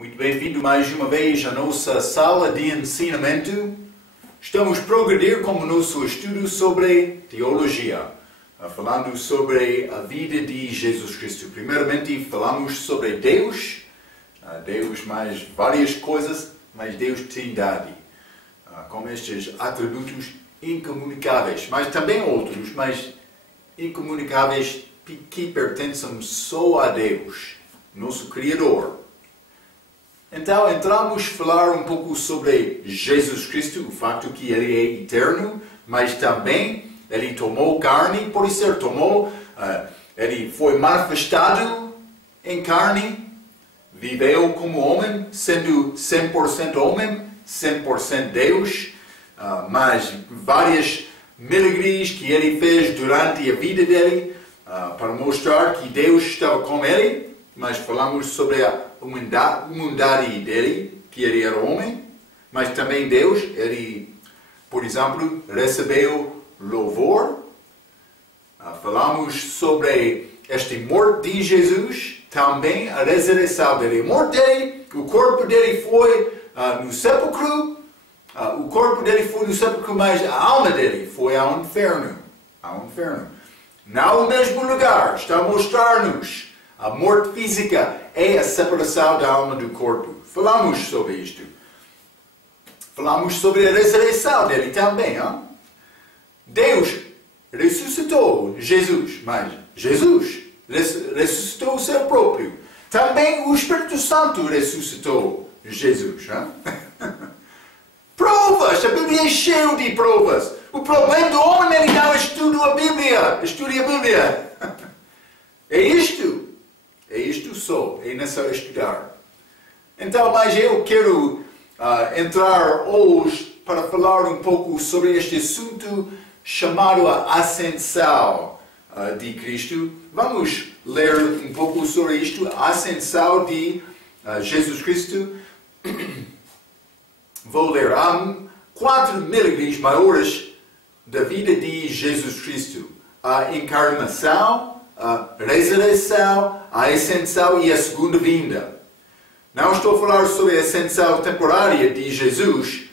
Muito bem-vindo mais uma vez à nossa sala de ensinamento. Estamos a progredir com o nosso estudo sobre teologia, falando sobre a vida de Jesus Cristo. Primeiramente falamos sobre Deus, mais várias coisas, mas Deus Trindade, com estes atributos incomunicáveis, mas também outros, mas incomunicáveis que pertencem só a Deus, nosso Criador. Então, entramos a falar um pouco sobre Jesus Cristo, o facto que Ele é eterno, mas também Ele tomou carne, por isso Ele foi manifestado em carne, viveu como homem, sendo 100% homem, 100% Deus, mas várias milagres que Ele fez durante a vida dele, para mostrar que Deus estava com Ele, mas falamos sobre a humildade dele, que ele era homem, mas também Deus. Ele, por exemplo, recebeu louvor. Falamos sobre esta morte de Jesus, também a ressurreição dele. A morte dele, o corpo dele foi no sepulcro, o corpo dele foi no sepulcro, mas a alma dele foi ao inferno. Não no mesmo lugar, está a mostrar-nos. A morte física é a separação da alma do corpo. Falamos sobre isto. Falamos sobre a ressurreição dele também. Hein? Deus ressuscitou Jesus, mas Jesus ressuscitou o seu próprio. Também o Espírito Santo ressuscitou Jesus. Hein? Provas! A Bíblia é cheia de provas. O problema do homem é que não estuda a Bíblia. Estude a Bíblia. É isto. É isto só, é necessário estudar. Então, mas eu quero entrar hoje para falar um pouco sobre este assunto chamado a ascensão de Cristo. Vamos ler um pouco sobre isto, a ascensão de Jesus Cristo. Vou ler. Há 4 milagres maiores da vida de Jesus Cristo. A encarnação, a ressurreição, a ascensão e a segunda vinda. Não estou a falar sobre a ascensão temporária de Jesus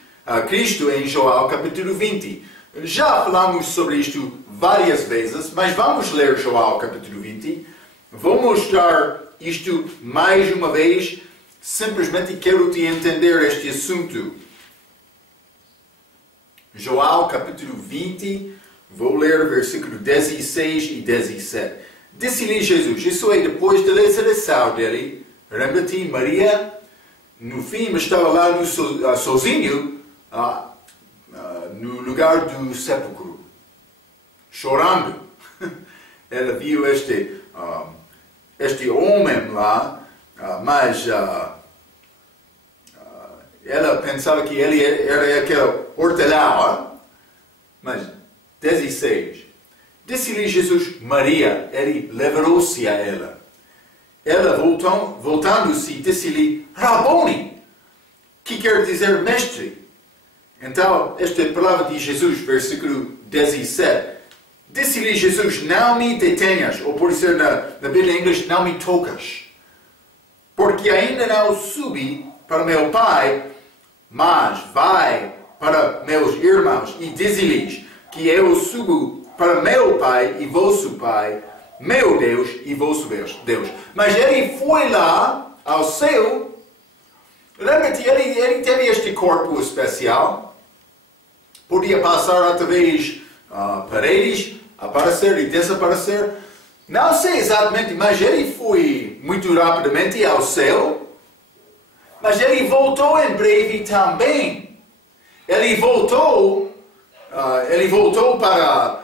Cristo em João capítulo 20. Já falamos sobre isto várias vezes, mas vamos ler João capítulo 20. Vou mostrar isto mais uma vez. Simplesmente quero te entender este assunto. João capítulo 20. Vou ler versículo 16 e 17. Disse-lhe Jesus, isso é depois da ressurreição dele. Lembra-te, Maria, no fim, estava lá sozinho, no lugar do sepulcro, chorando. Ela viu este homem lá, mas ela pensava que ele era aquele hortelão, mas 16. Disse-lhe Jesus, Maria, ele levarou-se a ela. Ela, voltando-se, disse-lhe, Raboni, que quer dizer mestre. Então, esta é a palavra de Jesus, versículo 17. Disse-lhe Jesus, não me detenhas, ou por ser na Bíblia em inglês, não me tocas, porque ainda não subi para meu Pai, mas vai para meus irmãos e dize-lhes que eu subo para meu Pai e vosso Pai, meu Deus e vosso Deus. Mas ele foi lá ao céu. Lembra-te, ele teve este corpo especial. Podia passar através paredes, aparecer e desaparecer. Não sei exatamente, mas ele foi muito rapidamente ao céu. Mas ele voltou em breve também. Ele voltou para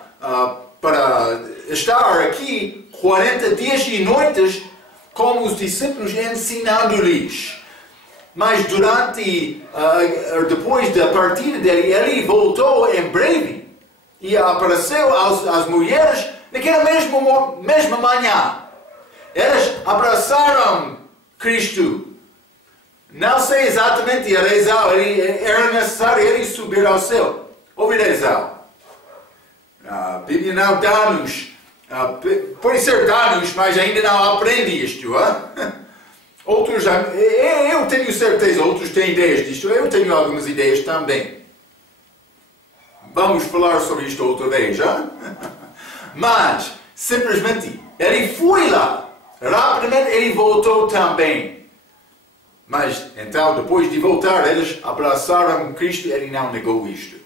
estar aqui 40 dias e noites com os discípulos ensinando-lhes. Mas depois da partida dele, ele voltou em breve e apareceu às mulheres naquela mesma manhã. Elas abraçaram Cristo. Não sei exatamente a razão, era necessário ele subir ao céu. Houve razão. A Bíblia não dá-nos, pode ser dá-nos, mas ainda não aprende isto. Outros, eu tenho certeza, outros têm ideias disto, eu tenho algumas ideias também. Vamos falar sobre isto outra vez, já? Mas, simplesmente, ele foi lá. Rapidamente ele voltou também. Mas, então, depois de voltar, eles abraçaram Cristo e ele não negou isto.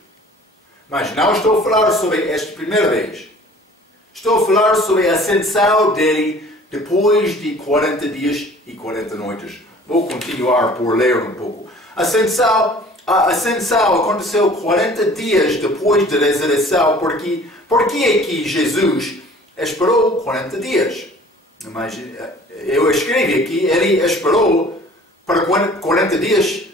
Mas não estou a falar sobre esta primeira vez. Estou a falar sobre a ascensão dele depois de 40 dias e 40 noites. Vou continuar por ler um pouco. A ascensão aconteceu 40 dias depois da ressurreição. Por que é que Jesus esperou 40 dias? Mas eu escrevi aqui, ele esperou para 40 dias,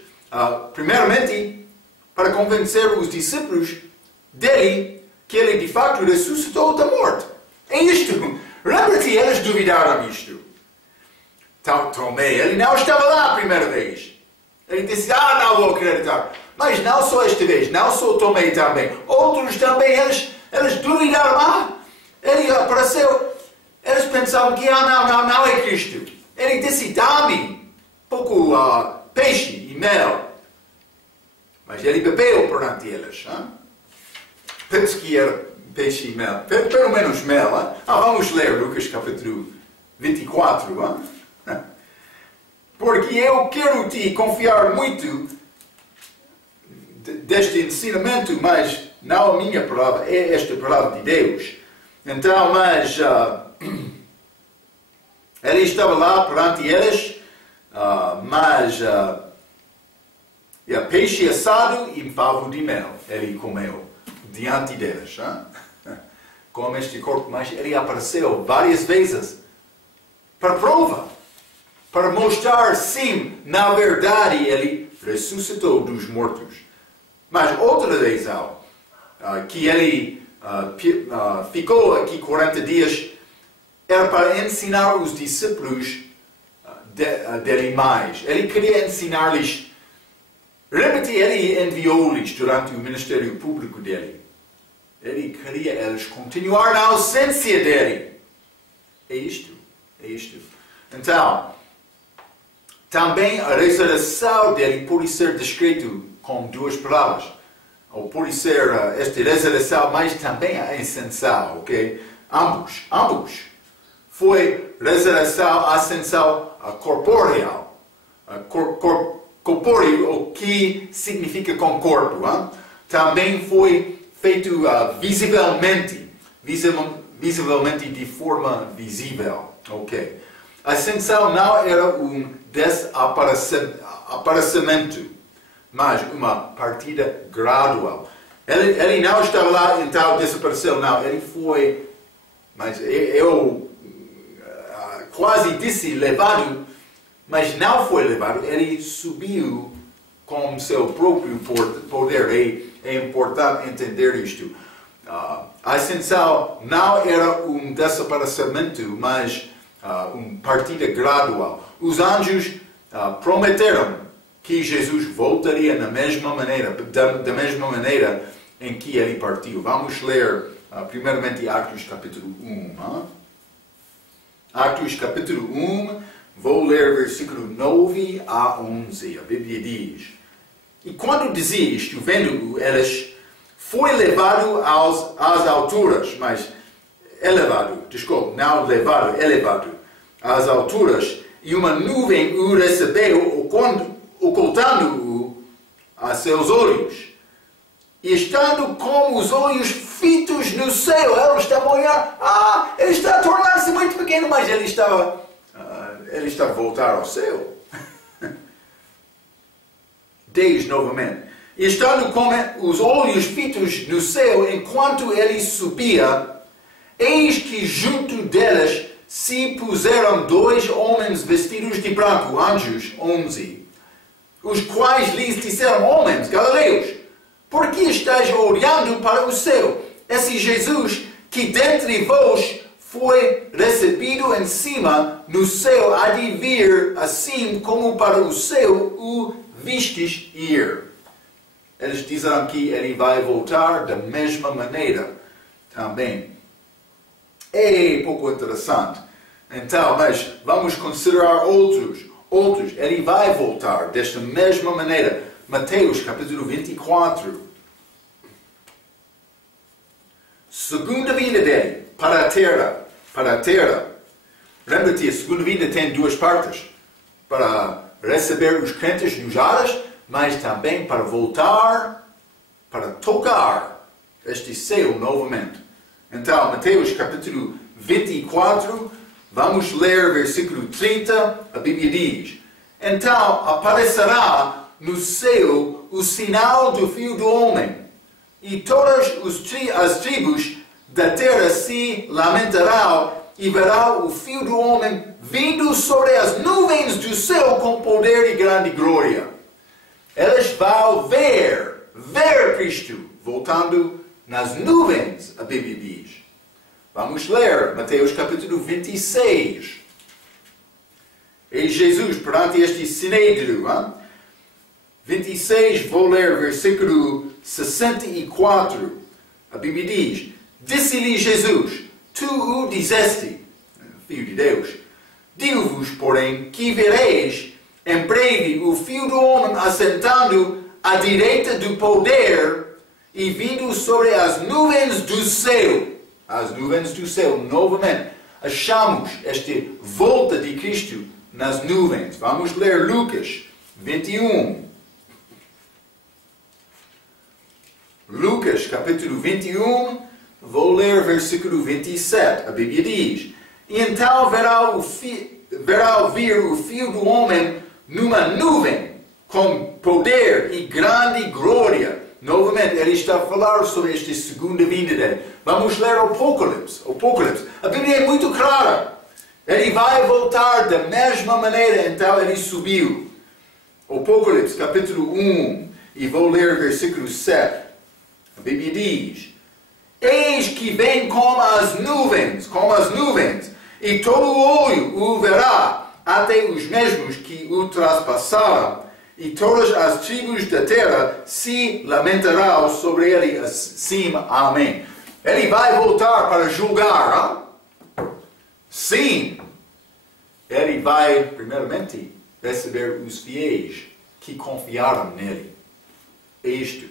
primeiramente, para convencer os discípulos dele que ele de facto ressuscitou da morte. É isto. Lembra-te, eles duvidaram isto. Tomé, ele não estava lá a primeira vez. Ele disse, não vou acreditar. Mas não só esta vez, não só Tomé também. Outros também, eles duvidaram. Ele apareceu. Eles pensavam que, não é Cristo. Ele disse, dá-me pouco peixe e mel. Mas ele bebeu perante eles. Penso que era peixe e mel. Pelo menos mel. Vamos ler Lucas capítulo 24. Porque eu quero te confiar muito deste ensinamento, mas não a minha palavra, é esta palavra de Deus. Então, mas ele estava lá perante eles, mas peixe assado e favo de mel ele comeu diante deles. Com este corpo, mas ele apareceu várias vezes para prova, para mostrar, sim, na verdade, ele ressuscitou dos mortos. Mas outra razão, que ele ficou aqui 40 dias, era para ensinar os discípulos dele mais. Ele queria ensinar-lhes. Lembra-te, ele enviou-lhes durante o ministério público dele. Ele queria eles continuar na ausência dele. É isto. Então, também a ressurreição dele pode ser descrito com duas palavras. Ou pode ser esta ressurreição, mas também a ascensão, ok? Ambos. Foi ressurreição, ascensão corporeal. Corpóreo, o que significa com corpo. Também foi feito visivelmente de forma visível. Ok. A ascensão não era um desaparecimento, mas uma partida gradual. Ele não estava lá, então desapareceu. Não, ele foi, mas eu quase disse levado, mas não foi levado. Ele subiu com seu próprio poder. É importante entender isto. A ascensão não era um desaparecimento, mas uma partida gradual. Os anjos prometeram que Jesus voltaria da mesma maneira em que ele partiu. Vamos ler primeiramente Atos capítulo 1. Atos capítulo 1, vou ler versículo 9 a 11. A Bíblia diz: E quando dizia isto, vendo eles, foi levado às alturas, mas elevado às alturas, e uma nuvem o recebeu, ocultando-o a seus olhos. E estando com os olhos fitos no céu, eles estavam a olhar, ele está a tornar-se muito pequeno, mas ele estava a voltar ao céu. Diz novamente: E estando com os olhos fitos no céu, enquanto ele subia, eis que junto deles se puseram 2 homens vestidos de branco, anjos, 11, os quais lhes disseram: Homens galileus, por que estáis olhando para o céu? Esse Jesus que dentre vós foi recebido em cima no céu, há de vir assim como para o céu o vistes ir. Eles disseram que ele vai voltar da mesma maneira também. É pouco interessante. Então, mas vamos considerar outros outros. Ele vai voltar desta mesma maneira. Mateus capítulo 24. Segunda vinda dele para a terra. Para a terra. Lembra-te, a segunda vinda tem duas partes. Para receber os crentes nos ares, mas também para voltar, para tocar este céu novamente. Então, Mateus capítulo 24, vamos ler versículo 30, a Bíblia diz: Então aparecerá no céu o sinal do Filho do Homem, e todas as tribos da terra se lamentarão, e verão o Filho do Homem vindo sobre as nuvens do céu com poder e grande glória. Eles vão ver Cristo voltando nas nuvens, a Bíblia diz. Vamos ler Mateus capítulo 26. E Jesus perante este sinédrio. 26, vou ler versículo 64. A Bíblia diz: Disse-lhe Jesus: Tu o disseste, Filho de Deus. Digo-vos, porém, que vereis em breve o Filho do Homem assentando à direita do poder e vindo sobre as nuvens do céu. As nuvens do céu, novamente. Achamos esta volta de Cristo nas nuvens. Vamos ler Lucas 21. Lucas capítulo 21, vou ler versículo 27. A Bíblia diz: E então verá vir o Filho do Homem numa nuvem, com poder e grande glória. Novamente, ele está a falar sobre esta segunda vinda dele. Vamos ler Apocalipse. A Bíblia é muito clara. Ele vai voltar da mesma maneira, então ele subiu. Apocalipse, capítulo 1, e vou ler versículo 7. A Bíblia diz: Eis que vem como as nuvens, e todo olho o verá, até os mesmos que o traspassaram, e todas as tribos da terra se lamentarão sobre ele acima. Amém. Ele vai voltar para julgar. Sim. Ele vai, primeiramente, receber os fiéis que confiaram nele. É isto.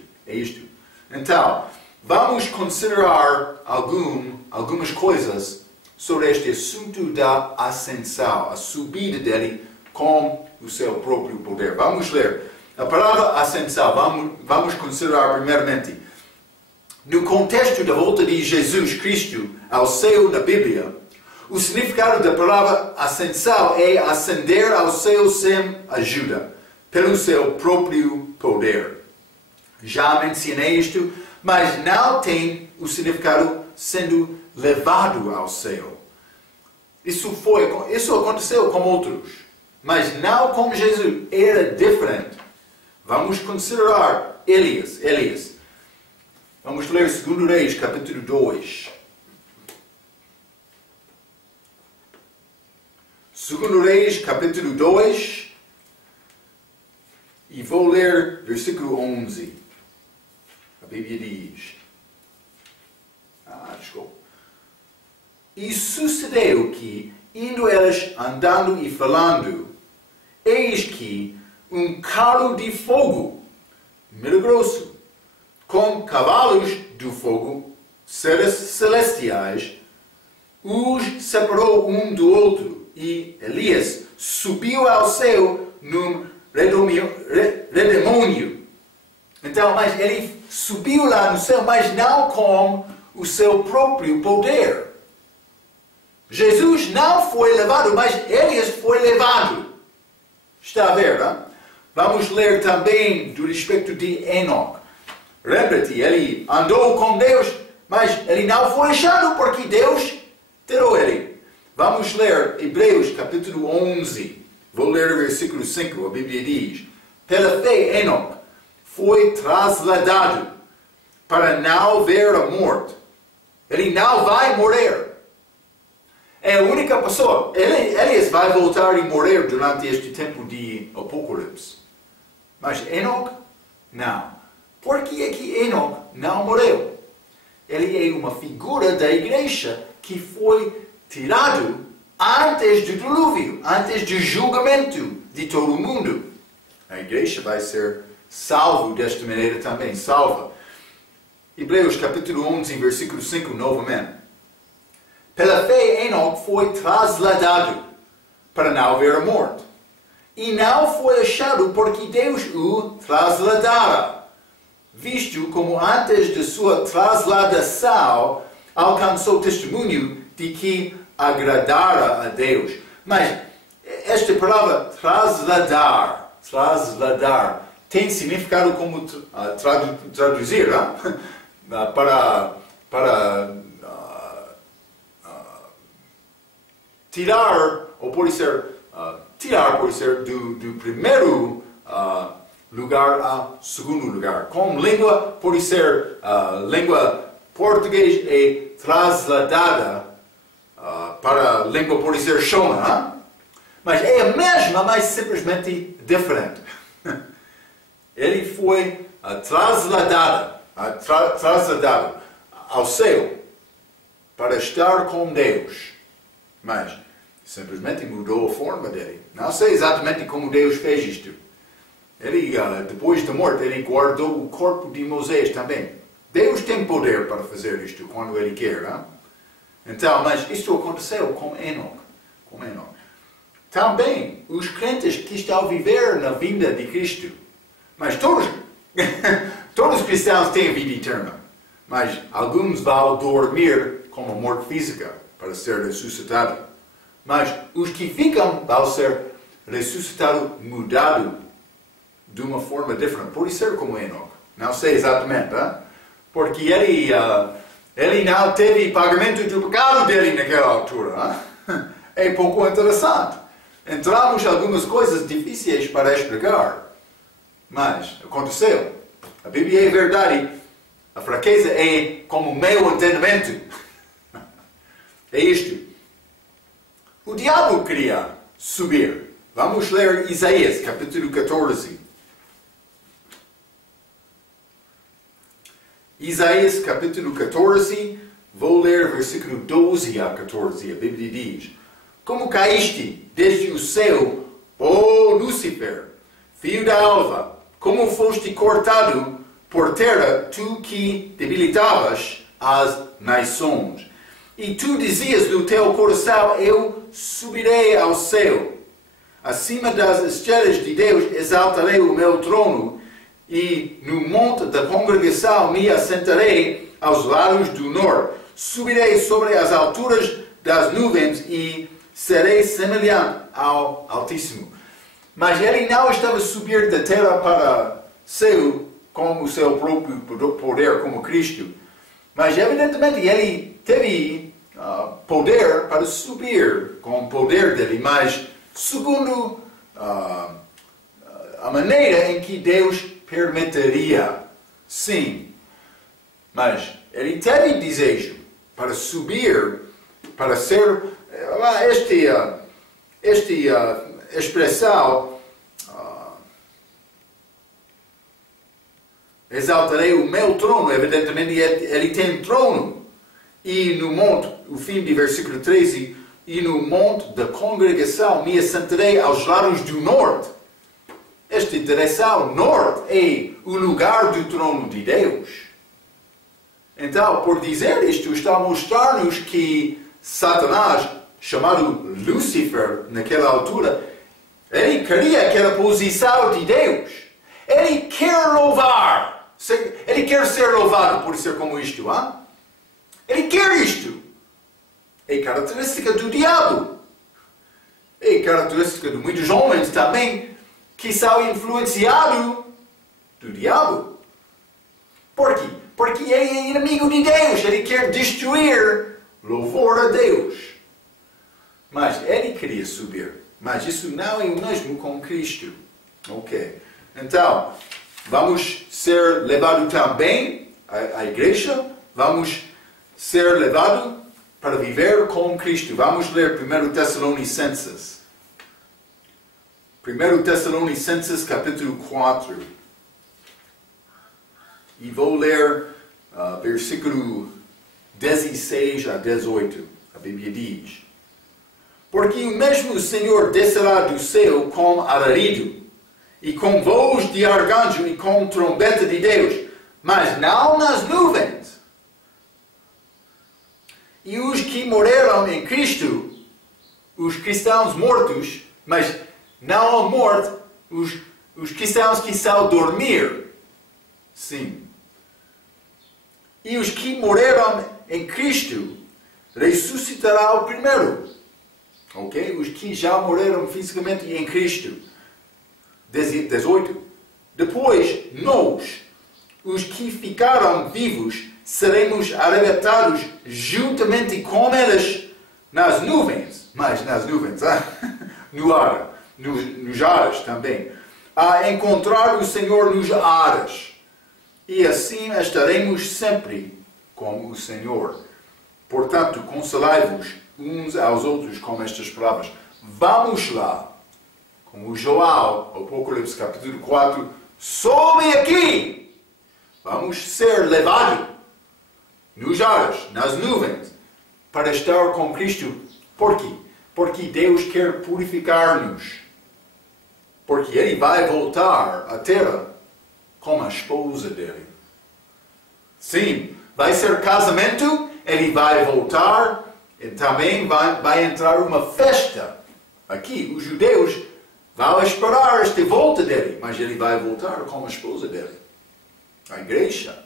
Então, vamos considerar algumas coisas sobre este assunto da ascensão, a subida dele com o seu próprio poder. Vamos ler a palavra ascensão. Vamos considerar primeiramente, no contexto da volta de Jesus Cristo ao céu na Bíblia, o significado da palavra ascensão é ascender ao céu sem ajuda, pelo seu próprio poder. Já mencionei isto, mas não tem o significado sendo levado ao céu. Isso aconteceu com outros, mas não com Jesus. Era diferente. Vamos considerar Elias. Vamos ler 2 Reis, capítulo 2. 2 Reis, capítulo 2. E vou ler versículo 11. A Bíblia diz: desculpa. E sucedeu que, indo eles andando e falando, eis que um carro de fogo, milagroso, com cavalos do fogo, seres celestiais, os separou um do outro, e Elias subiu ao céu num redemônio. Então, mas ele subiu lá no céu, mas não com o seu próprio poder. Jesus não foi levado, mas Elias foi levado. Está a ver, não? Vamos ler também do respeito de Enoque. Lembra-te, ele andou com Deus, mas ele não foi achado porque Deus tirou ele. Vamos ler Hebreus capítulo 11. Vou ler o versículo 5. A Bíblia diz: Pela fé, Enoque foi trasladado para não ver a morte. Ele não vai morrer. É a única pessoa. Elias vai voltar e morrer durante este tempo de Apocalipse. Mas Enoque, não. Por que é que Enoque não morreu? Ele é uma figura da igreja que foi tirado antes do dilúvio, antes do julgamento de todo o mundo. A igreja vai ser salva desta maneira também, salva. Hebreus capítulo 11, versículo 5, novamente. Pela fé, Enoque foi trasladado para não ver a morte. E não foi achado porque Deus o trasladara, visto como antes de sua trasladação alcançou testemunho de que agradara a Deus. Mas esta palavra trasladar, tem significado como traduzir, para tirar, ou pode ser do primeiro lugar ao segundo lugar. Com língua, pode ser língua português é trasladada para a língua, pode ser shona, mas é a mesma, mas simplesmente diferente. Ele foi trasladado ao céu para estar com Deus, mas simplesmente mudou a forma dele. Não sei exatamente como Deus fez isto. Ele, depois da morte, ele guardou o corpo de Moisés também. Deus tem poder para fazer isto quando ele quer. Hein? Então, mas isto aconteceu com Enoque. Também, os crentes que estão a viver na vinda de Cristo, mas todos os cristãos têm vida eterna, mas alguns vão dormir com a morte física para ser ressuscitados. Mas os que ficam vão ser ressuscitados, mudados de uma forma diferente. Pode ser como Enoque. Não sei exatamente, hein? Porque ele não teve pagamento do pecado dele naquela altura. Hein? É pouco interessante. Entramos em algumas coisas difíceis para explicar. Mas aconteceu. A Bíblia é verdade. A fraqueza é como o meu entendimento. É isto. O diabo queria subir. Vamos ler Isaías, capítulo 14. Isaías, capítulo 14, vou ler versículo 12 a 14. A Bíblia diz: Como caíste desde o céu, ó Lúcifer, filho da alva, como foste cortado por terra, tu que debilitavas as nações. E tu dizias no teu coração: Eu subirei ao céu. Acima das estrelas de Deus exaltarei o meu trono, e no monte da congregação me assentarei aos lados do norte. Subirei sobre as alturas das nuvens e serei semelhante ao Altíssimo. Mas ele não estava a subir da terra para o céu com o seu próprio poder como Cristo. Mas evidentemente ele teve poder para subir com o poder dele, mas segundo a maneira em que Deus permitiria. Sim. Mas ele teve desejo para subir, para ser esta expressão, exaltarei o meu trono. Evidentemente ele tem trono. E no monte, o fim de versículo 13, e no monte da congregação me assentarei aos lados do norte. Esta direção norte é o lugar do trono de Deus. Então, por dizer isto, está a mostrar-nos que Satanás, chamado Lúcifer naquela altura, ele queria aquela posição de Deus. Ele quer louvar. Ele quer ser louvado por ser como isto. Hein? Ele quer isto. É característica do diabo. É característica de muitos homens também que são influenciados do diabo. Por quê? Porque ele é inimigo de Deus. Ele quer destruir louvor a Deus. Mas ele queria subir. Mas isso não é o mesmo com Cristo. Ok. Então, vamos ser levados também à igreja. Vamos ser levados para viver com Cristo. Vamos ler 1 Tessalonicenses. 1 Tessalonicenses capítulo 4. E vou ler versículo 16 a 18. A Bíblia diz: Porque o mesmo Senhor descerá do céu com alarido, e com voz de arcanjo, e com trombeta de Deus, mas não nas nuvens. E os que morreram em Cristo, os cristãos mortos, mas não a morte, os cristãos que estão a dormir, sim. E os que morreram em Cristo, ressuscitarão primeiro. Ok? Os que já morreram fisicamente em Cristo. 18. Depois, nós, os que ficaram vivos, seremos arrebatados juntamente com eles nas nuvens. Mas nas nuvens, no ar, nos ares também. A encontrar o Senhor nos ares. E assim estaremos sempre com o Senhor. Portanto, consolai-vos uns aos outros com estas palavras. Vamos lá, com o João, Apocalipse capítulo 4, sobe aqui. Vamos ser levados nos ares, nas nuvens, para estar com Cristo. Por quê? Porque Deus quer purificar-nos. Porque Ele vai voltar à terra como a esposa dele. Sim, vai ser casamento, Ele vai voltar, e também vai entrar uma festa. Aqui, os judeus vão esperar esta volta dele, mas Ele vai voltar como a esposa dele. A igreja.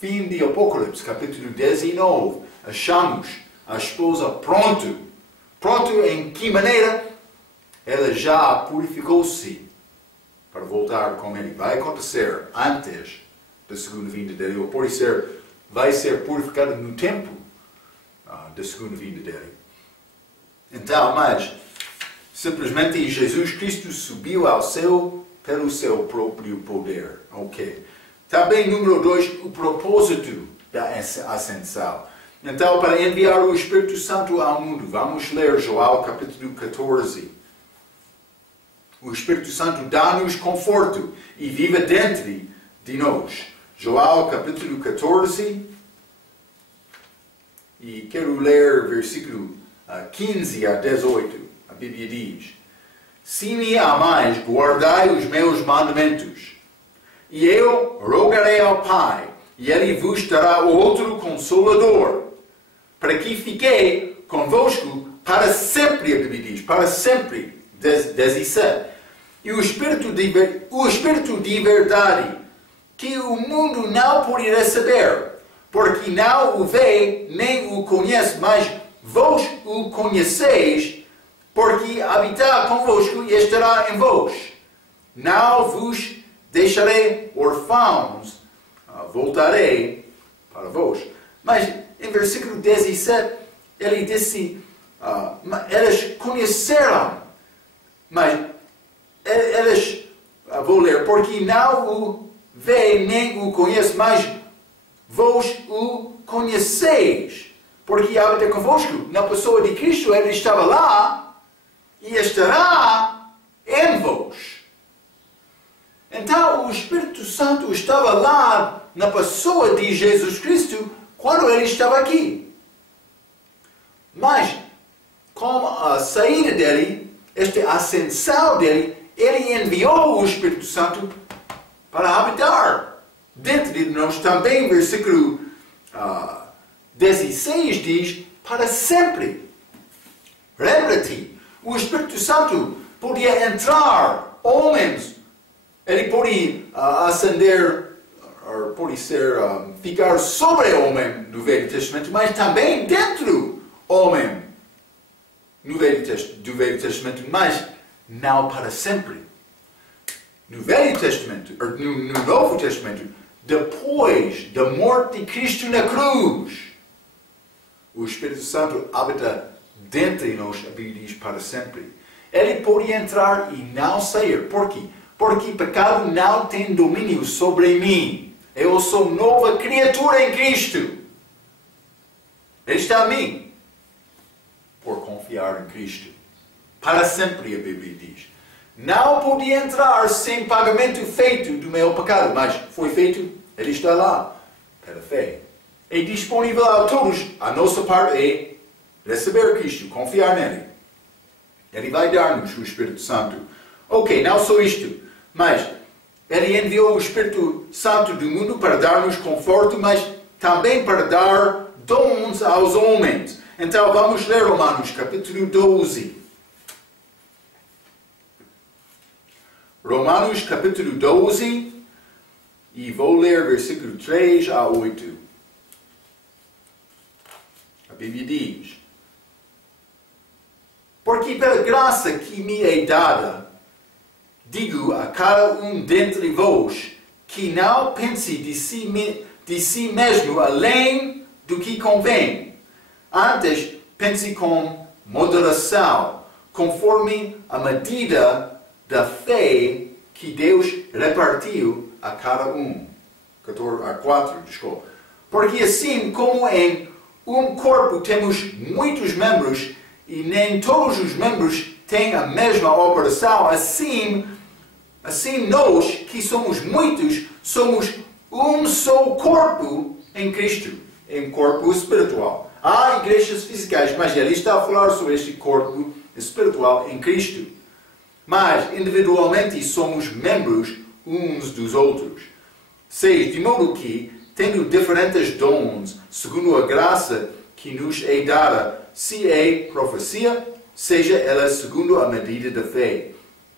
Fim de Apocalipse, capítulo 19. Achamos a esposa pronto. Pronto em que maneira? Ela já purificou-se para voltar com Ele. Vai acontecer antes da segunda vinda dele, ou pode ser, vai ser purificado no tempo da segunda vinda dele. Então, mas, simplesmente Jesus Cristo subiu ao céu pelo seu próprio poder. Ok. Também, número 2, o propósito da ascensão. Então, para enviar o Espírito Santo ao mundo, vamos ler João capítulo 14. O Espírito Santo dá-nos conforto e vive dentro de nós. João capítulo 14. E quero ler versículo 15 a 18. A Bíblia diz: Se me amais, guardai os meus mandamentos. E eu rogarei ao Pai, e Ele vos dará outro Consolador, para que fiquei convosco para sempre, a Bíblia diz, para sempre. 17. E o Espírito de verdade, que o mundo não pode receber, porque não o vê nem o conhece, mas vós o conheceis, porque habitar convosco e estará em vós. Não vos deixarei órfãos, voltarei para vós. Mas em versículo 17, ele disse, eles conheceram, mas eles, vou ler, porque não o vê nem o conhece, mas vós o conheceis, porque habita convosco. Na pessoa de Cristo, Ele estava lá e estará em vós. Então, o Espírito Santo estava lá na pessoa de Jesus Cristo quando Ele estava aqui. Mas, com a saída dele, esta ascensão dele, Ele enviou o Espírito Santo para habitar dentro de nós. Também, versículo 16 diz, para sempre. Lembra-te, o Espírito Santo podia entrar homens, ele pode ascender, ou pode ser, ficar sobre o homem no Velho Testamento, mas também dentro do homem do Velho Testamento, mas não para sempre. No Velho Testamento, ou no Novo Testamento, depois da morte de Cristo na cruz, o Espírito Santo habita dentro de nós, a Bíblia diz, para sempre. Ele pode entrar e não sair. Por quê? Porque pecado não tem domínio sobre mim. Eu sou nova criatura em Cristo. Ele está em mim. Por confiar em Cristo. Para sempre, a Bíblia diz. Não podia entrar sem pagamento feito do meu pecado, mas foi feito, ele está lá, pela fé. É disponível a todos. A nossa parte é receber Cristo, confiar nele. Ele vai dar-nos o Espírito Santo. Ok, não só isto, mas Ele enviou o Espírito Santo do mundo para dar-nos conforto, mas também para dar dons aos homens. Então vamos ler Romanos capítulo 12. Romanos capítulo 12, e vou ler versículo 3 a 8. A Bíblia diz: Porque pela graça que me é dada, digo a cada um dentre vós, que não pense de si mesmo além do que convém. Antes, pense com moderação, conforme a medida da fé que Deus repartiu a cada um. 4, desculpa. Porque assim como em um corpo temos muitos membros, e nem todos os membros têm a mesma operação, assim nós, que somos muitos, somos um só corpo em Cristo, em corpo espiritual. Há igrejas fisicais, mas ele está a falar sobre este corpo espiritual em Cristo. Mas, individualmente, somos membros uns dos outros. 6. De modo que, tendo diferentes dons, segundo a graça que nos é dada, se é profecia, seja ela segundo a medida da fé.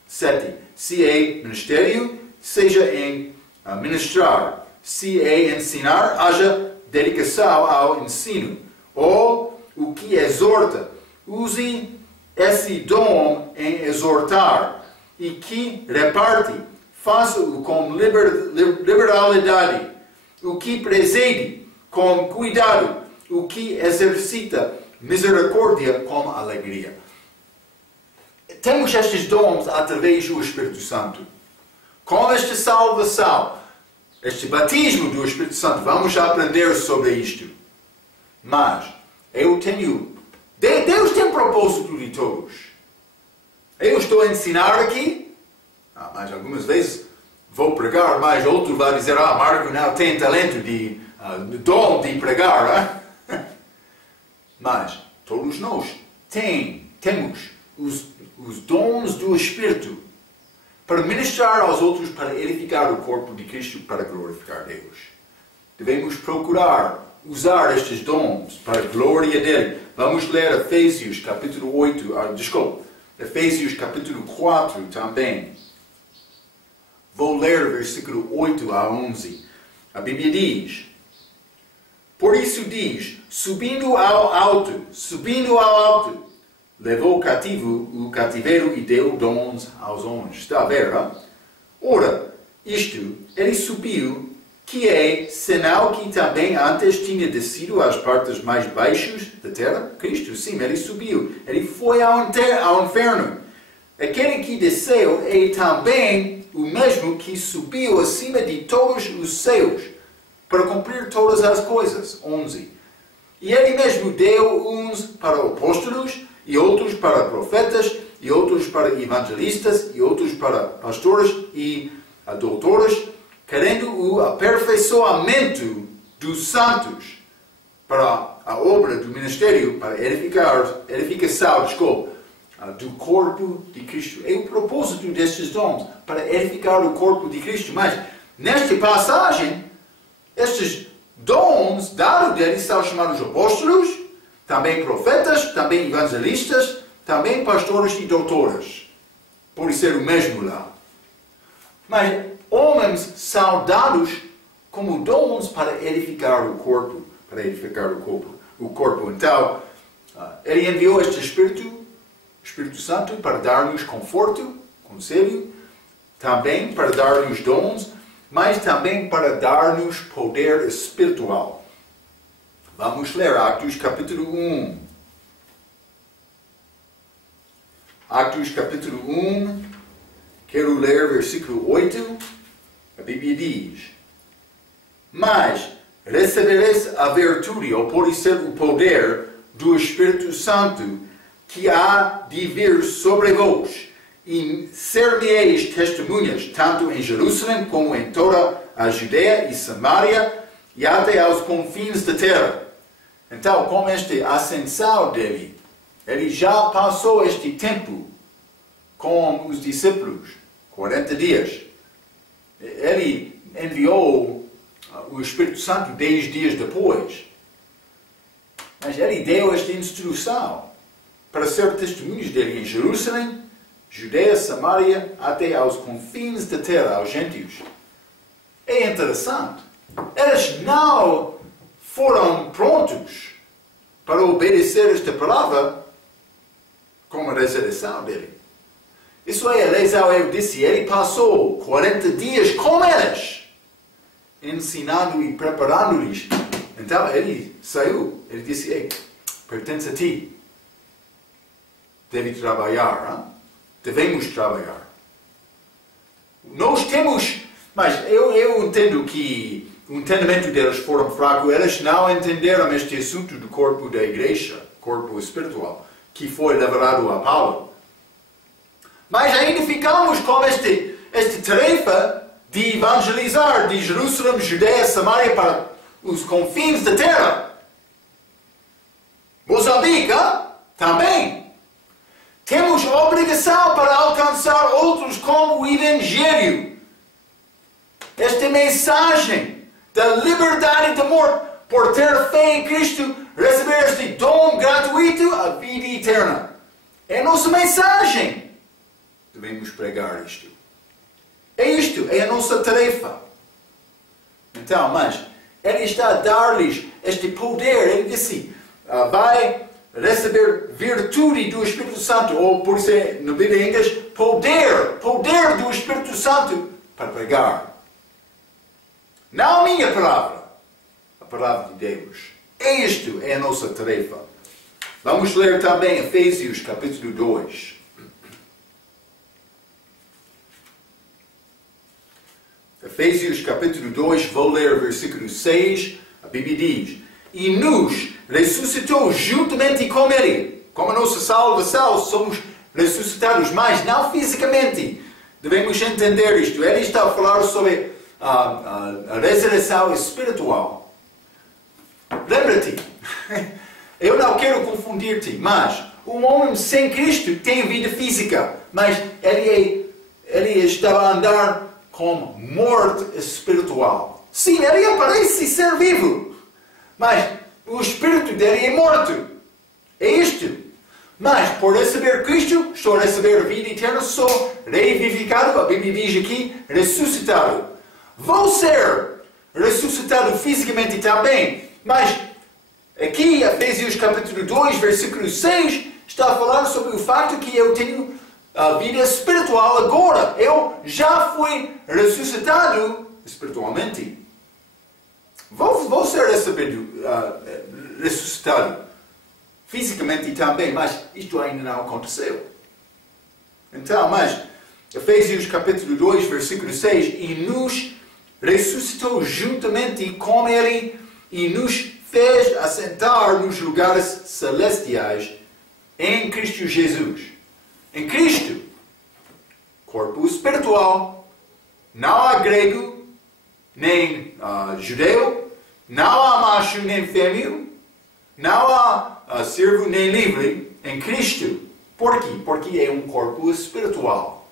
7. Se é ministério, seja em ministrar. Se é ensinar, haja dedicação ao ensino. Ou o que exorta, use esse dom em exortar. E que reparte, faça-o com liberalidade. O que preside, com cuidado. O que exercita misericórdia com alegria. Temos estes dons através do Espírito Santo. Com esta salvação, este batismo do Espírito Santo, vamos aprender sobre isto. Mas, Deus tem um propósito de todos. Eu estou a ensinar aqui, mas algumas vezes vou pregar, mas outro vai dizer, Marco não tem talento dom de pregar. Mas todos nós temos os dons do Espírito para ministrar aos outros, para edificar o corpo de Cristo, para glorificar Deus. Devemos procurar usar estes dons para a glória dele. Vamos ler Efésios capítulo 8, Efésios capítulo 4 também. Vou ler versículo 8 a 11. A Bíblia diz: Por isso diz, subindo ao alto, levou cativo o cativeiro e deu dons aos homens. Está a ver, não? Ora, isto, ele subiu, que é sinal que também antes tinha descido às partes mais baixas da terra. Cristo, sim, ele subiu. Ele foi ao inferno. Aquele que desceu é também o mesmo que subiu acima de todos os céus, para cumprir todas as coisas. 11. E ele mesmo deu uns para apóstolos, e outros para profetas, e outros para evangelistas, e outros para pastores e doutores, querendo o aperfeiçoamento dos santos, para a obra do ministério, para edificação, do corpo de Cristo. É o propósito destes dons, para edificar o corpo de Cristo. Mas, nesta passagem, estes dons dados deles são chamados apóstolos, também profetas, também evangelistas, também pastores e doutores. Pode ser o mesmo lá. Mas homens são dados como dons para edificar o corpo. O corpo. Então, ele enviou este Espírito Santo, para dar-nos conforto, conselho, também para dar-nos dons, mas também para dar-nos poder espiritual. Vamos ler Atos capítulo 1. Atos capítulo 1, quero ler versículo 8. A Bíblia diz: Mas recebereis a virtude, ou pode ser o poder do Espírito Santo, que há de vir sobre vós, e ser-me-eis testemunhas, tanto em Jerusalém como em toda a Judeia e Samaria, e até aos confins da terra. Então, com esta ascensão dele, Ele já passou este tempo com os discípulos, 40 dias. Ele enviou o Espírito Santo 10 dias depois. Mas ele deu esta instrução para ser testemunhos dele em Jerusalém, Judeia, Samaria, até aos confins da terra, aos gentios. É interessante. Eles não foram prontos para obedecer esta palavra como a ressurreição dele. Isso é, Eliseu, eu disse, ele passou 40 dias com eles, ensinando e preparando-lhes. Então ele saiu, ele disse, ei, pertence a ti. Deve trabalhar, hein? Devemos trabalhar. Nós temos, mas eu entendo que o entendimento deles foram fraco. Eles não entenderam este assunto do corpo da igreja, corpo espiritual, que foi levado a Paulo. Mas ainda ficamos com esta tarefa de evangelizar de Jerusalém, Judeia, Samaria para os confins da terra. Moçambique, também. Temos obrigação para alcançar outros com o Evangelho. Esta mensagem da liberdade de amor por ter fé em Cristo, receber este dom gratuito, a vida eterna. É a nossa mensagem. Devemos pregar isto. É isto, é a nossa tarefa. Então, mas ele está a dar-lhes este poder. Ele disse, vai receber virtude do Espírito Santo, ou por ser no Bíblia em inglês, poder do Espírito Santo para pregar. Não a minha palavra, a palavra de Deus. Isto é a nossa tarefa. Vamos ler também Efésios capítulo 2. Efésios capítulo 2, vou ler o versículo 6, a Bíblia diz, e nos ressuscitou juntamente com Ele. Como a nossa salvação, somos ressuscitados, mas não fisicamente. Devemos entender isto. Ele está a falar sobre a ressurreição espiritual. Lembra-te, eu não quero confundir-te, mas um homem sem Cristo tem vida física, mas ele estava a andar com morte espiritual. Sim, ele parece ser vivo, mas o espírito dele é morto. É isto. Mas por receber Cristo, estou a receber a vida eterna, sou revivificado, a Bíblia diz aqui, ressuscitado. Vou ser ressuscitado fisicamente também, mas aqui, Efésios capítulo 2, versículo 6, está a falar sobre o fato que eu tenho a vida espiritual agora. Eu já fui ressuscitado espiritualmente. Vou ser ressuscitado fisicamente também, mas isto ainda não aconteceu. Então, mas Efésios capítulo 2, versículo 6, e nos ressuscitou juntamente com Ele e nos fez assentar nos lugares celestiais em Cristo Jesus. Em Cristo, corpo espiritual, não há grego, nem judeu, não há macho nem fêmea, não há servo nem livre em Cristo. Por quê? Porque é um corpo espiritual.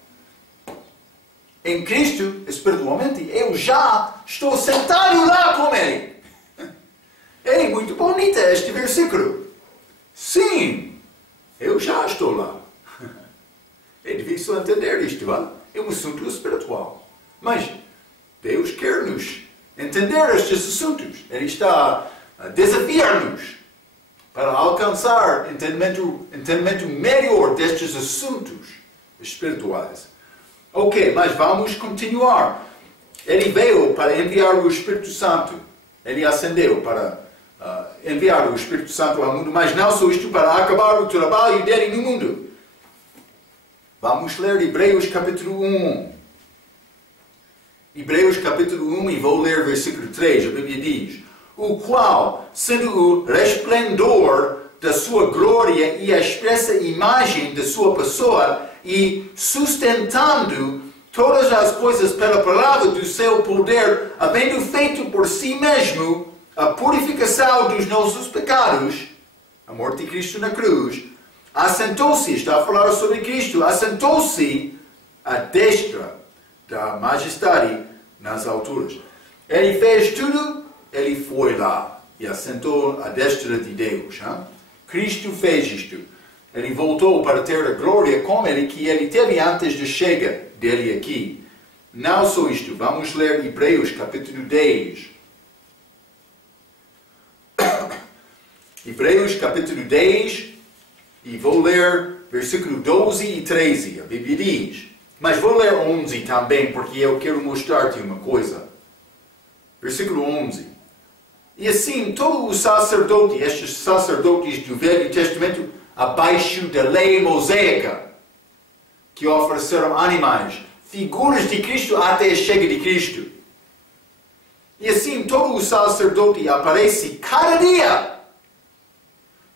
Em Cristo, espiritualmente, eu já estou sentado lá com Ele. É muito bonito este versículo. Sim, eu já estou lá. É difícil entender isto, hein? É um assunto espiritual. Mas Deus quer-nos entender estes assuntos. Ele está a desafiar-nos para alcançar entendimento melhor destes assuntos espirituais. Ok, mas vamos continuar. Ele veio para enviar o Espírito Santo. Ele ascendeu para enviar o Espírito Santo ao mundo, mas não só isto, para acabar o trabalho dele no mundo. Vamos ler Hebreus capítulo 1. Hebreus capítulo 1, e vou ler versículo 3, a Bíblia diz, o qual, sendo o resplendor da sua glória e a expressa imagem da sua pessoa, e sustentando todas as coisas pela palavra do seu poder, havendo feito por si mesmo a purificação dos nossos pecados, a morte de Cristo na cruz, assentou-se, está a falar sobre Cristo, assentou-se à destra da majestade nas alturas. Ele fez tudo, ele foi lá e assentou à destra de Deus. Hein? Cristo fez isto. Ele voltou para ter a glória com ele que ele teve antes de chegar dele aqui. Não só isto, vamos ler Hebreus capítulo 10. Hebreus capítulo 10, e vou ler versículo 12 e 13, a Bíblia diz. Mas vou ler 11 também, porque eu quero mostrar-te uma coisa. Versículo 11. E assim, todo o sacerdote, estes sacerdotes do Velho Testamento, abaixo da lei mosaica, que ofereceram animais, figuras de Cristo até a chegada de Cristo. E assim, todo o sacerdote aparece cada dia,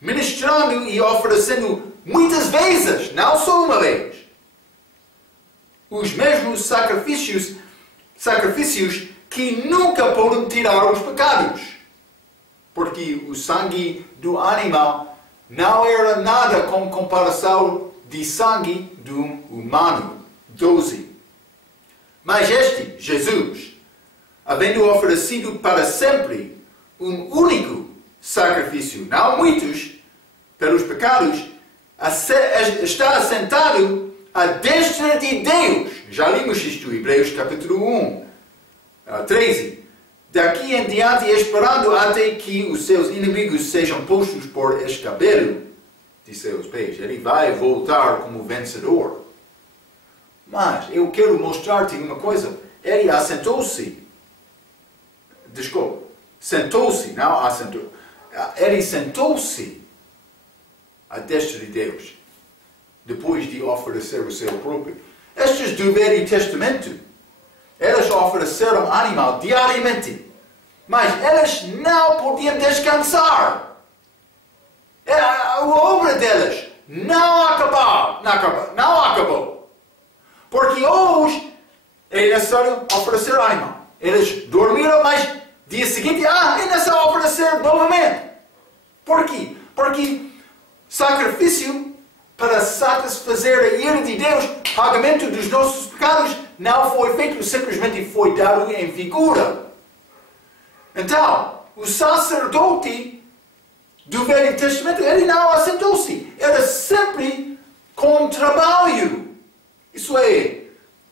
ministrando e oferecendo muitas vezes, não só uma vez, os mesmos sacrifícios que nunca podem tirar os pecados. Porque o sangue do animal não era nada com comparação de sangue do humano. 12. Mas este, Jesus, havendo oferecido para sempre um único sacrifício, não muitos, pelos pecados, está assentado à destra de Deus. Já lemos isto, Hebreus capítulo 1, 13. Daqui em diante, esperando até que os seus inimigos sejam postos por escabelo de seus pés. Ele vai voltar como vencedor. Mas eu quero mostrar-te uma coisa. Ele assentou-se. Desculpa. Sentou-se, não assentou. Ele sentou-se à destra de Deus, depois de oferecer o seu próprio. Estes do Velho Testamento, eles ofereceram animal diariamente, mas eles não podiam descansar. A obra deles não acabou. Porque hoje é necessário oferecer animal. Eles dormiram, mas dia seguinte, é necessário oferecer novamente. Por quê? Porque sacrifício para satisfazer a ira de Deus, pagamento dos nossos pecados, não foi feito, simplesmente foi dado em figura. Então, o sacerdote do Velho Testamento, ele não assentou-se. Era sempre com trabalho. Isso é,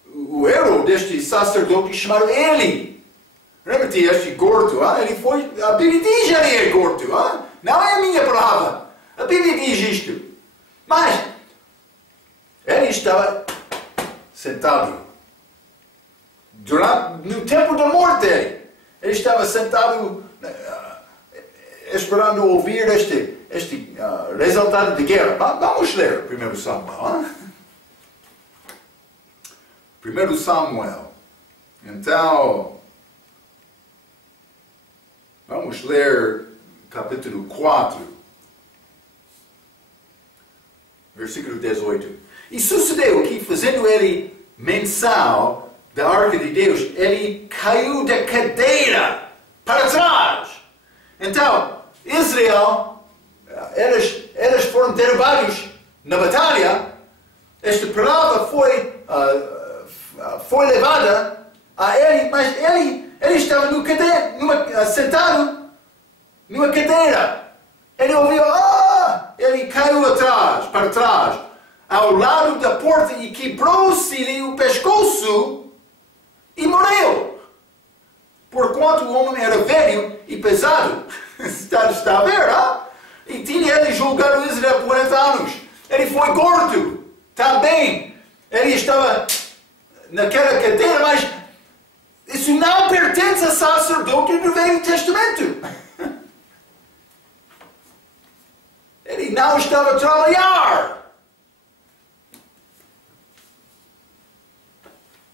o herói deste sacerdote chamado Eli. Lembra-te este gordo? Ele foi, a Bíblia diz que ele é gordo. Não é a minha palavra. A Bíblia diz isto. Mas, ele estava sentado. No tempo da morte dele, ele estava sentado esperando ouvir este resultado de guerra. Vamos ler 1 Samuel. 1 Samuel. Então, vamos ler capítulo 4, versículo 18. E sucedeu que, fazendo ele menção da arca de Deus, ele caiu da cadeira para trás. Então, Israel, eles foram derrubados na batalha. Esta palavra foi levada a ele, mas ele estava sentado numa cadeira. Ele ouviu, ele caiu para trás, ao lado da porta e quebrou-se-lhe o pescoço e morreu. Porquanto o homem era velho e pesado. Está a ver, E tinha ele julgado Israel por 40 anos. Ele foi gordo também. Ele estava naquela cadeira, mas isso não pertence a sacerdote do Velho Testamento. Ele não estava a trabalhar.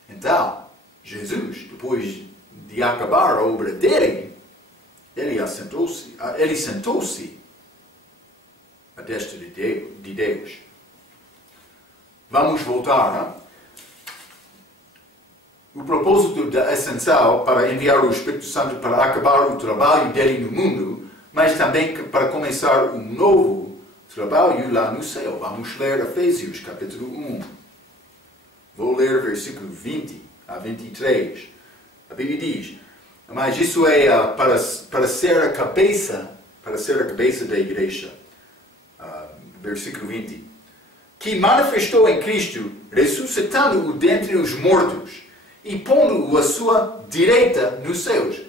Então, Jesus, depois de acabar a obra dele, ele sentou-se à destra de Deus. Vamos voltar. O propósito da ascensão para enviar o Espírito Santo para acabar o trabalho dele no mundo, mas também para começar um novo trabalho lá no céu. Vamos ler Efésios, capítulo 1. Vou ler versículo 20 a 23. A Bíblia diz, mas isso é para ser a cabeça da igreja. Versículo 20. Que manifestou em Cristo, ressuscitando-o dentre os mortos e pondo-o à sua direita nos céus.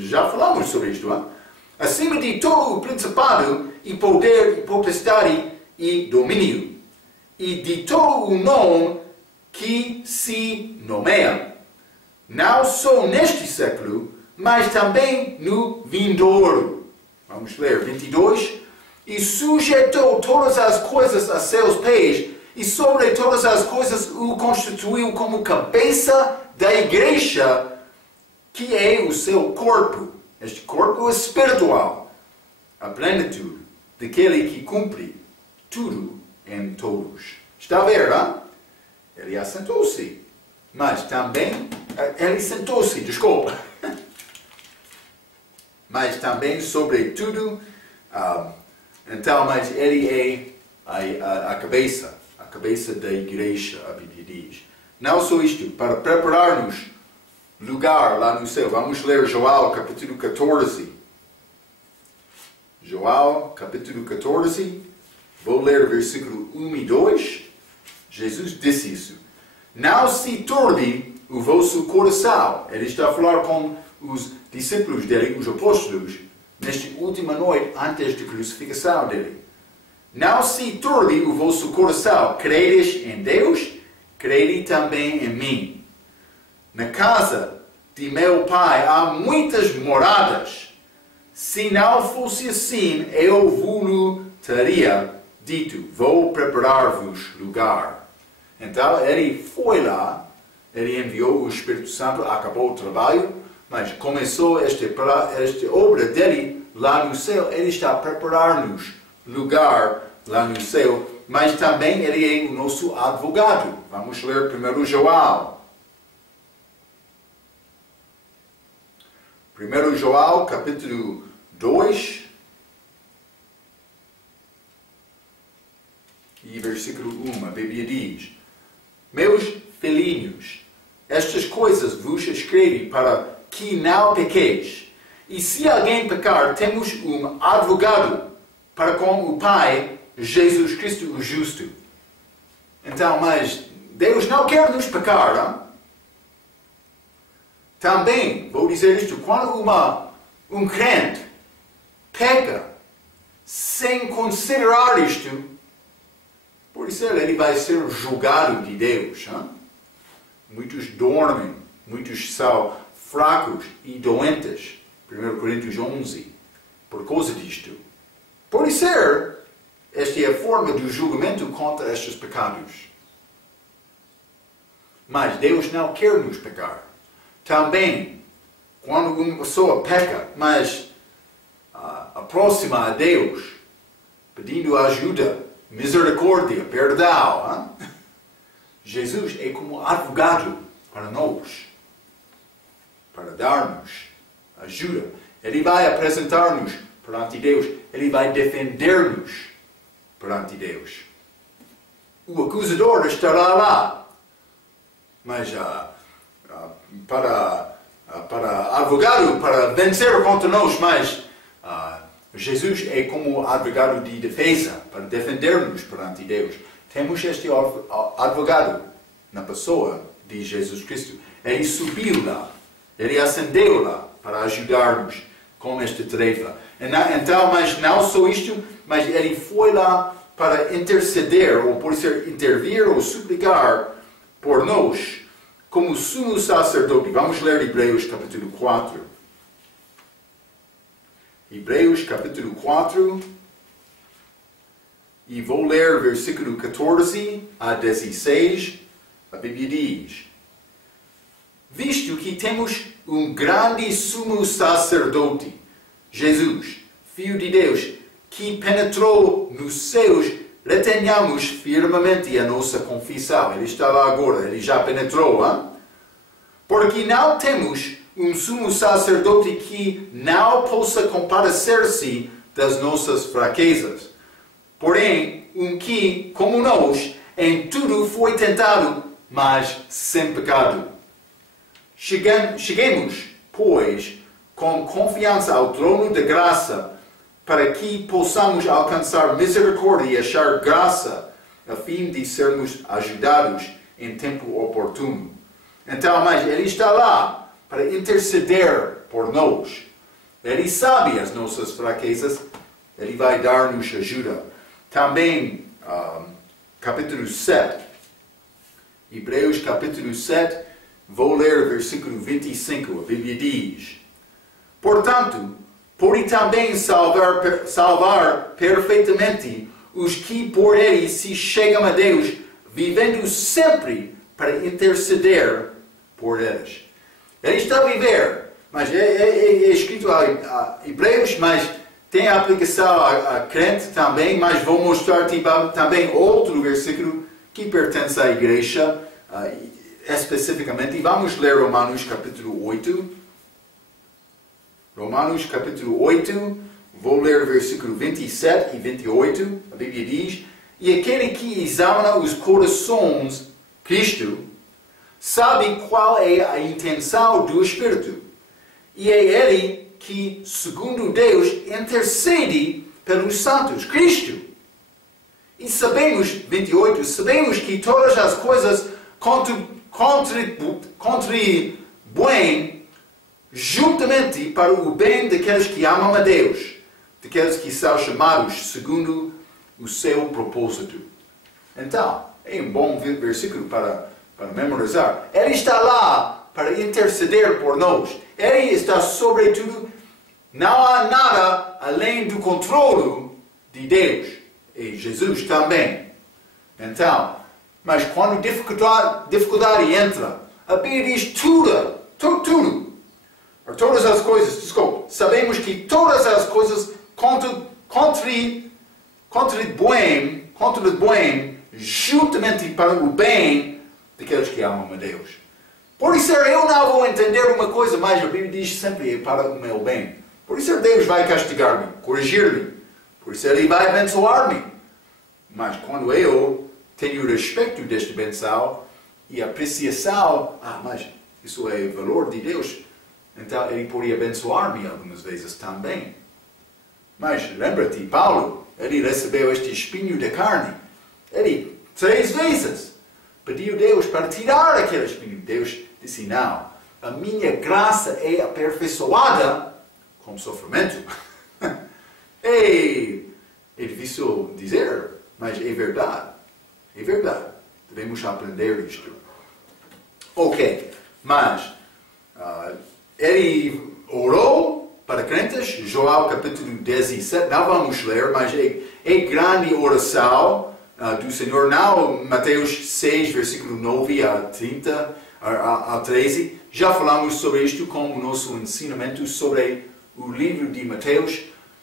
Já falamos sobre isto, hein? Acima de todo o principado e poder, e potestade e domínio, e de todo o nome que se nomeia, não só neste século, mas também no vindouro. Vamos ler 22. E sujeitou todas as coisas a seus pés, e sobre todas as coisas o constituiu como cabeça da igreja, que é o seu corpo, este corpo espiritual, a plenitude daquele que cumpre tudo em todos. Está a ver, não? Ele assentou-se, mas também, ele sentou-se, desculpa, mas também sobre tudo, então, mas ele é a cabeça da igreja, a Bíblia diz. Não só isto, para preparar-nos lugar lá no céu. Vamos ler Joel, capítulo 14. Joel, capítulo 14. Vou ler versículo 1 e 2. Jesus disse isso. Não se turbe o vosso coração. Ele está a falar com os discípulos dele, os apóstolos, nesta última noite antes da crucificação dele. Não se turbe o vosso coração. Credes em Deus, crede também em mim. Na casa de meu Pai há muitas moradas. Se não fosse assim, eu vos teria dito, vou preparar-vos lugar. Então, ele foi lá, ele enviou o Espírito Santo, acabou o trabalho, mas começou esta obra dele lá no céu. Ele está a preparar-nos lugar lá no céu, mas também ele é o nosso advogado. Vamos ler primeiro Joel. 1 Joel, capítulo 2, e versículo 1, a Bíblia diz: Meus filhinhos, estas coisas vos escrevi para que não pequeis. E se alguém pecar, temos um advogado para com o Pai, Jesus Cristo o justo. Então, mas Deus não quer nos pecar, não? Também, vou dizer isto, quando um crente peca sem considerar isto, por isso ele vai ser julgado de Deus. Não? Muitos dormem, muitos são fracos e doentes. 1 Coríntios 11, por causa disto. Por isso, esta é a forma do julgamento contra estes pecados. Mas Deus não quer nos pecar. Também, quando uma pessoa peca, mas aproxima a Deus, pedindo ajuda, misericórdia, perdão, Jesus é como advogado para nós, para dar-nos ajuda. Ele vai apresentar-nos perante Deus, ele vai defender-nos perante Deus. O acusador estará lá, mas para advogado, para vencer contra nós, mas Jesus é como advogado de defesa, para defender-nos perante Deus. Temos este advogado na pessoa de Jesus Cristo. Ele subiu lá, ele ascendeu lá para ajudar-nos com esta tarefa. Então, mas não só isto, mas ele foi lá para interceder, ou por ser intervir ou suplicar por nós, como sumo sacerdote. Vamos ler Hebreus capítulo 4. Hebreus capítulo 4. E vou ler versículo 14 a 16. A Bíblia diz: Visto que temos um grande sumo sacerdote, Jesus, Filho de Deus, que penetrou nos céus, retenhamos firmemente a nossa confissão. Ele está lá agora, ele já penetrou, hein? Porque não temos um sumo sacerdote que não possa compadecer-se das nossas fraquezas, porém, que, como nós, em tudo foi tentado, mas sem pecado. Cheguemos, pois, com confiança ao trono da graça, para que possamos alcançar misericórdia e achar graça, a fim de sermos ajudados em tempo oportuno. Então, mas Ele está lá para interceder por nós. Ele sabe as nossas fraquezas, Ele vai dar-nos ajuda. Também, capítulo 7, Hebreus capítulo 7, vou ler o versículo 25, a Bíblia diz: portanto, pode também salvar perfeitamente os que por Ele se chegam a Deus, vivendo sempre para interceder por eles. Ele está a viver, mas é escrito a Hebreus, mas tem a aplicação a crente também, mas vou mostrar também outro versículo que pertence à igreja, especificamente. E vamos ler Romanos capítulo 8. Romanos capítulo 8, vou ler o versículo 27 e 28. A Bíblia diz: e aquele que examina os corações, Cristo, sabe qual é a intenção do Espírito. E é Ele que, segundo Deus, intercede pelos santos, Cristo. E sabemos, 28, sabemos que todas as coisas contribuem juntamente para o bem daqueles que amam a Deus, daqueles que são chamados segundo o seu propósito. Então, é um bom versículo para memorizar. Ele está lá para interceder por nós. Ele está sobretudo. Não há nada além do controle de Deus. E Jesus também. Então, mas quando dificuldade entra, a Bíblia diz tudo. Todas as coisas, desculpa, sabemos que todas as coisas contribuem juntamente para o bem daqueles que amam a Deus. Por isso eu não vou entender uma coisa, mas a Bíblia diz sempre é para o meu bem. Por isso Deus vai castigar-me, corrigir-me. Por isso Ele vai abençoar-me. Mas quando eu tenho respeito desta benção e apreciação, mas isso é o valor de Deus, então Ele pode abençoar-me algumas vezes também. Mas lembra-te, Paulo, ele recebeu este espinho da carne. Ele 3 vezes pediu a Deus para tirar aquele espinho. Deus disse: não, a minha graça é aperfeiçoada com sofrimento. É difícil dizer, mas é verdade. É verdade. Devemos aprender isto. Ok, mas ele orou para crentes, Joel capítulo 17, não vamos ler, mas é grande oração do Senhor, não Mateus 6, versículo 9 a 30, a 13. Já falamos sobre isto como nosso ensinamento sobre o livro de Mateus.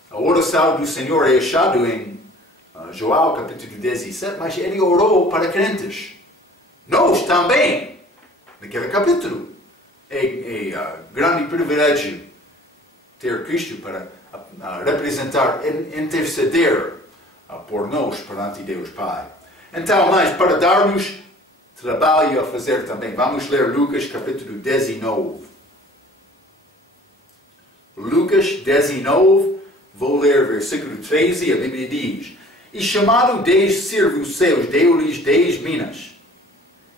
A oração do Senhor é achado em Joel capítulo 17, mas ele orou para crentes. Nós também, naquele capítulo. É grande privilégio ter Cristo para representar, interceder por nós perante Deus Pai. Então, mas para dar-nos trabalho a fazer também, vamos ler Lucas capítulo 19. Lucas 19, vou ler versículo 13, a Bíblia diz: e chamado 10 servos seus, deu-lhes 10 minas,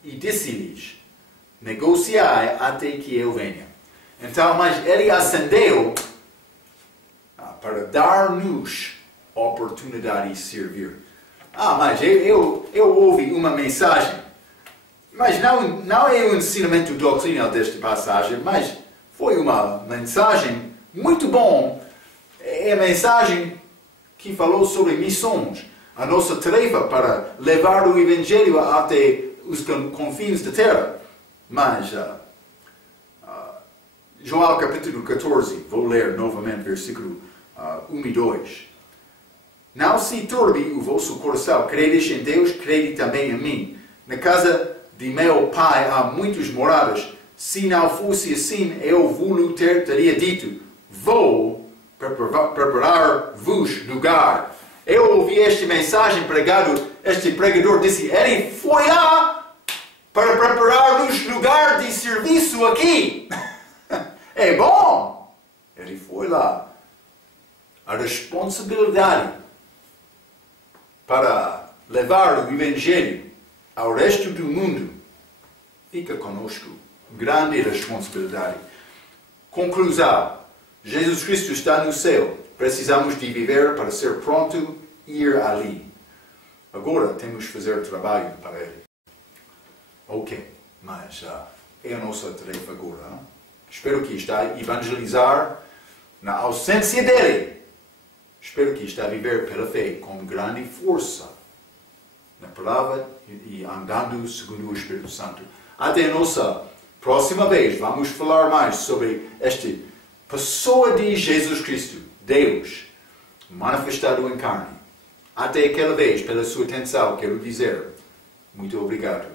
e disse-lhes: negociai até que eu venha. Então, mas ele acendeu para dar-nos oportunidade de servir. Mas eu ouvi uma mensagem, mas não é um ensinamento doutrinal desta passagem, mas foi uma mensagem muito bom. É a mensagem que falou sobre missões, a nossa tarefa para levar o Evangelho até os confins da terra. Mas, Joel capítulo 14, vou ler novamente versículo 1 e 2. Não se turbe o vosso coração, credes em Deus, crede também em mim. Na casa de meu Pai há muitas moradas. Se não fosse assim, eu vos teria dito: vou preparar-vos lugar. Eu ouvi esta mensagem pregado, este pregador disse, ele foi lá para preparar-nos lugar de serviço aqui. É bom. Ele foi lá. A responsabilidade para levar o Evangelho ao resto do mundo fica conosco. Grande responsabilidade. Conclusão. Jesus Cristo está no céu. Precisamos de viver para ser pronto ir ali. Agora temos que fazer trabalho para Ele. Ok, mas é a nossa tarefa agora. Não? Espero que está a evangelizar na ausência dele. Espero que está a viver pela fé com grande força na palavra e andando segundo o Espírito Santo. Até a nossa próxima vez vamos falar mais sobre esta pessoa de Jesus Cristo, Deus, manifestado em carne. Até aquela vez, pela sua atenção, quero dizer muito obrigado.